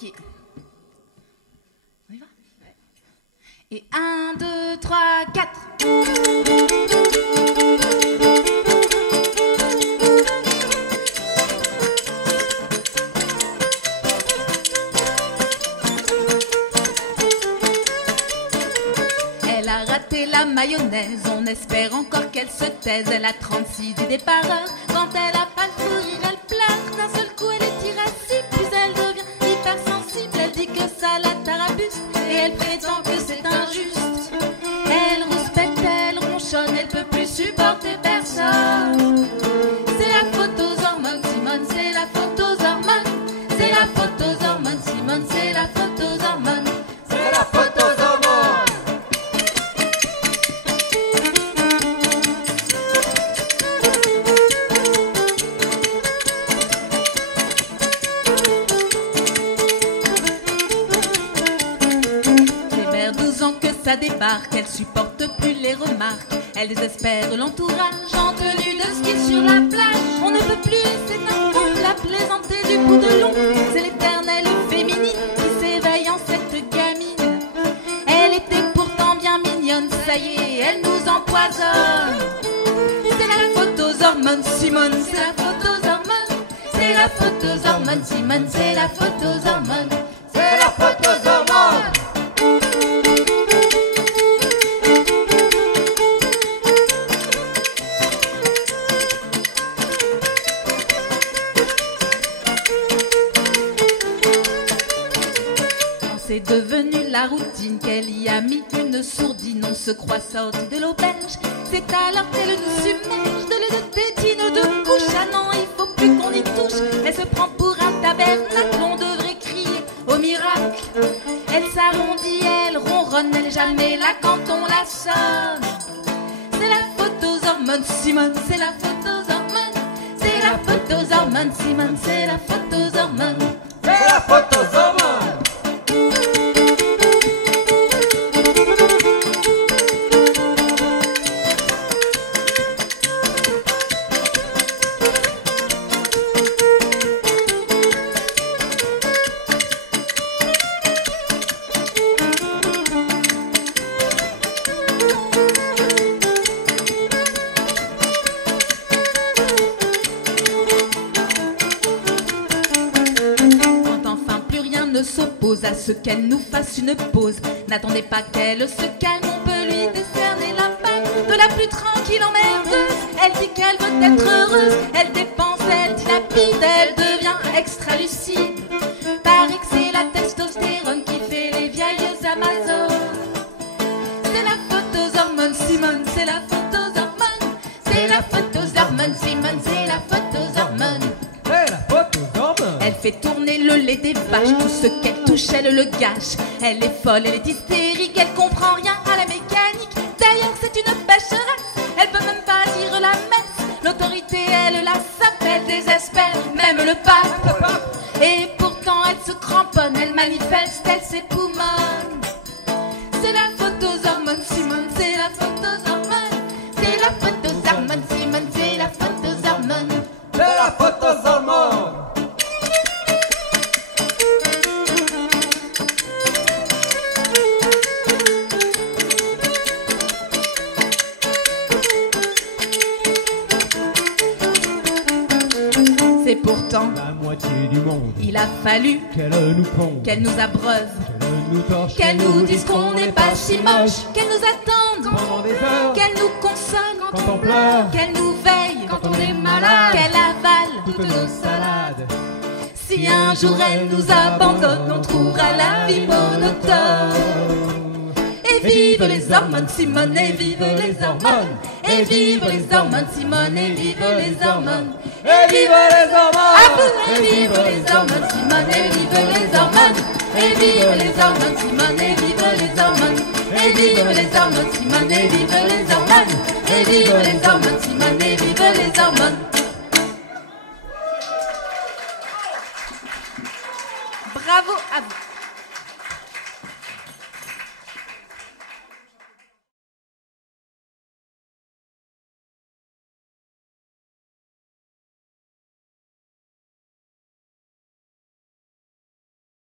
Ok. On y va? Ouais. Et 1, 2, 3, 4. Elle a raté la mayonnaise, on espère encore qu'elle se taise. Elle a 36 idées par heure, quand elle a pas le sourire, elle pleure. D'un seul coup elle est irascible, puis elle devient hypersensible. Elle dit que ça la tarabuste, et elle prétend que c'est injuste. Elle rouspète, elle ronchonne, elle peut plus supporter personne. C'est la faute aux hormones, Simone, c'est la faute aux hormones. C'est la faute aux hormones, Simone, c'est la faute aux hormones. C'est la faute aux hormones. Ça débarque, elle supporte plus les remarques. Elle désespère l'entourage en tenue de ski sur la plage. On ne peut plus, c'est un peu la plaisanter du bout de long. C'est l'éternelle féminine qui s'éveille en cette gamine. Elle était pourtant bien mignonne, ça y est, elle nous empoisonne. C'est la faute aux hormones, Simone, c'est la faute aux hormones. C'est la faute aux hormones, Simone, c'est la faute aux hormones. C'est la faute aux hormones. C'est devenu la routine qu'elle y a mis une sourdine. On se croit sorti de l'auberge, c'est alors qu'elle nous submerge de lait de tétine de couche. Ah non, il faut plus qu'on y touche. Elle se prend pour un tabernacle, on devrait crier au miracle. Elle s'arrondit, elle ronronne, elle est jamais là quand on la sonne. C'est la faute aux hormones, Simone, c'est la faute aux hormones. C'est la faute aux hormones, Simone, c'est la faute aux hormones. C'est la faute aux hormones. S'oppose à ce qu'elle nous fasse une pause. N'attendez pas qu'elle se calme, on peut lui décerner la palme de la plus tranquille emmerdeuse. Elle dit qu'elle veut être heureuse, elle dépense, elle dilapide, elle devient extra lucide. Paraît que c'est la testostérone qui fait les vieilles amazones. C'est la faute aux hormones, Simone, c'est la faute aux hormones. C'est la faute aux hormones, Simone, c'est la faute aux hormones. C'est la faute aux hormones. Elle fait tourner le lait des vaches, tout ce qu'elle touche, elle le gâche. Elle est folle, elle est hystérique, elle comprend rien à la mécanique. D'ailleurs, c'est une pécheresse, elle peut même pas dire la messe. L'autorité, elle la sape, elle désespère, même le pape. Et pourtant, elle se cramponne, elle manifeste, elle s'époumonne. C'est la faute aux hormones, Simone, c'est la faute aux hormones. C'est la faute aux hormones, Simone, c'est la faute aux hormones. C'est la faute aux hormones. C'est pourtant La moitié du monde. il a fallu Qu'elle nous pompe. qu'elle nous abreuve, Qu'elle nous torche. qu'elle nous dise qu'on n'est pas si moche, qu'elle nous attende, Pendant des heures. qu'elle nous console Quand on pleure. qu'elle nous veille Quand on est malade. qu'elle avale Toutes nos salades. Si un jour elle nous abandonne, on trouvera la vie monotone. Et vive les hormones, Simone, et vive les hormones. Et vive les hormones, Simone, et vive les hormones. Et vive les hormones. À vous, et vive les hormones, Simone, et vive les hormones. Et vive les hormones, Simone, et vive les hormones. Et vive les hormones, Simone, et vive les hormones. Et vive les hormones, Simone, et vive les hormones. Bravo à vous.